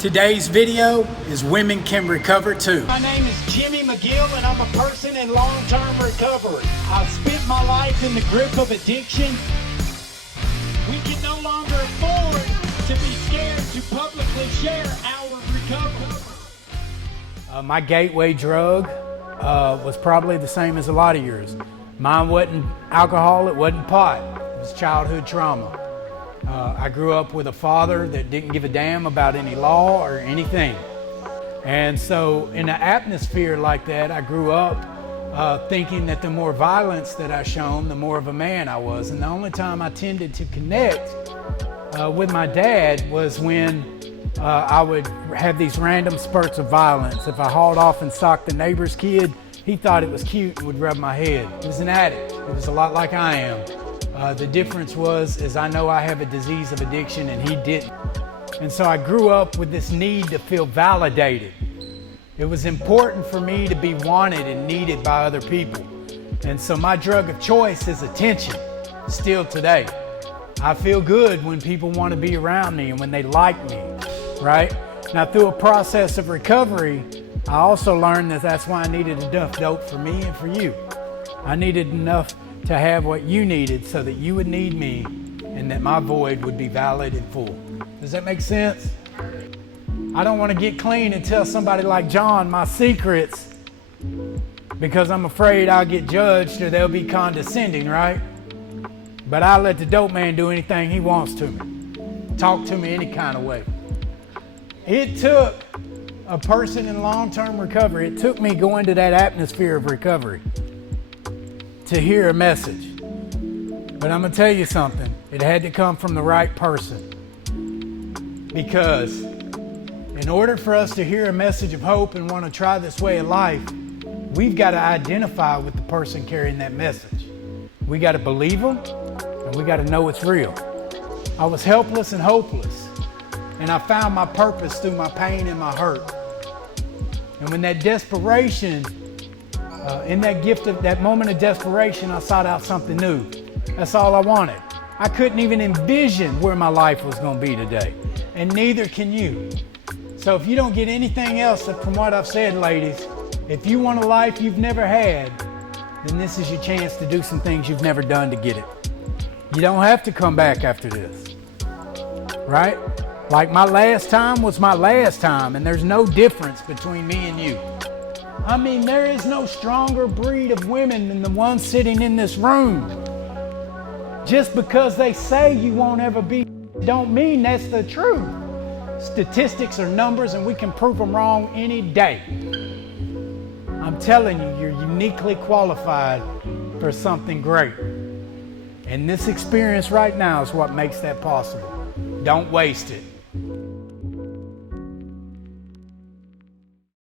Today's video is Women Can Recover Too. My name is Jimmy McGill and I'm a person in long-term recovery. I've spent my life in the grip of addiction. We can no longer afford to be scared to publicly share our recovery. My gateway drug was probably the same as a lot of yours. Mine wasn't alcohol, it wasn't pot. It was childhood trauma. I grew up with a father that didn't give a damn about any law or anything. And so in an atmosphere like that, I grew up thinking that the more violence that I shown, the more of a man I was. And the only time I tended to connect with my dad was when I would have these random spurts of violence. If I hauled off and socked the neighbor's kid, he thought it was cute and would rub my head. He was an addict. It was a lot like I am. The difference is I know I have a disease of addiction and he didn't. And so I grew up with this need to feel validated. It was important for me to be wanted and needed by other people. And so my drug of choice is attention, still today. I feel good when people want to be around me and when they like me, right? Now through a process of recovery, I also learned that that's why I needed enough dope for me and for you. I needed enough to have what you needed so that you would need me and that my void would be valid and full. Does that make sense? I don't want to get clean and tell somebody like John my secrets because I'm afraid I'll get judged or they'll be condescending, right? But I'll let the dope man do anything he wants to me. Talk to me any kind of way. It took a person in long-term recovery, it took me going to that atmosphere of recovery to hear a message. But I'm gonna tell you something, it had to come from the right person. Because in order for us to hear a message of hope and want to try this way of life, we've got to identify with the person carrying that message. We got to believe them and we got to know it's real. I was helpless and hopeless, and I found my purpose through my pain and my hurt. And when that desperation, in that moment of desperation, I sought out something new. That's all I wanted. I couldn't even envision where my life was going to be today, and neither can you. So if you don't get anything else from what I've said, ladies, if you want a life you've never had, then this is your chance to do some things you've never done to get it. You don't have to come back after this, right? Like my last time was my last time, and there's no difference between me and you. I mean, there is no stronger breed of women than the ones sitting in this room. Just because they say you won't ever be, don't mean that's the truth. Statistics are numbers and we can prove them wrong any day. I'm telling you, you're uniquely qualified for something great. And this experience right now is what makes that possible. Don't waste it.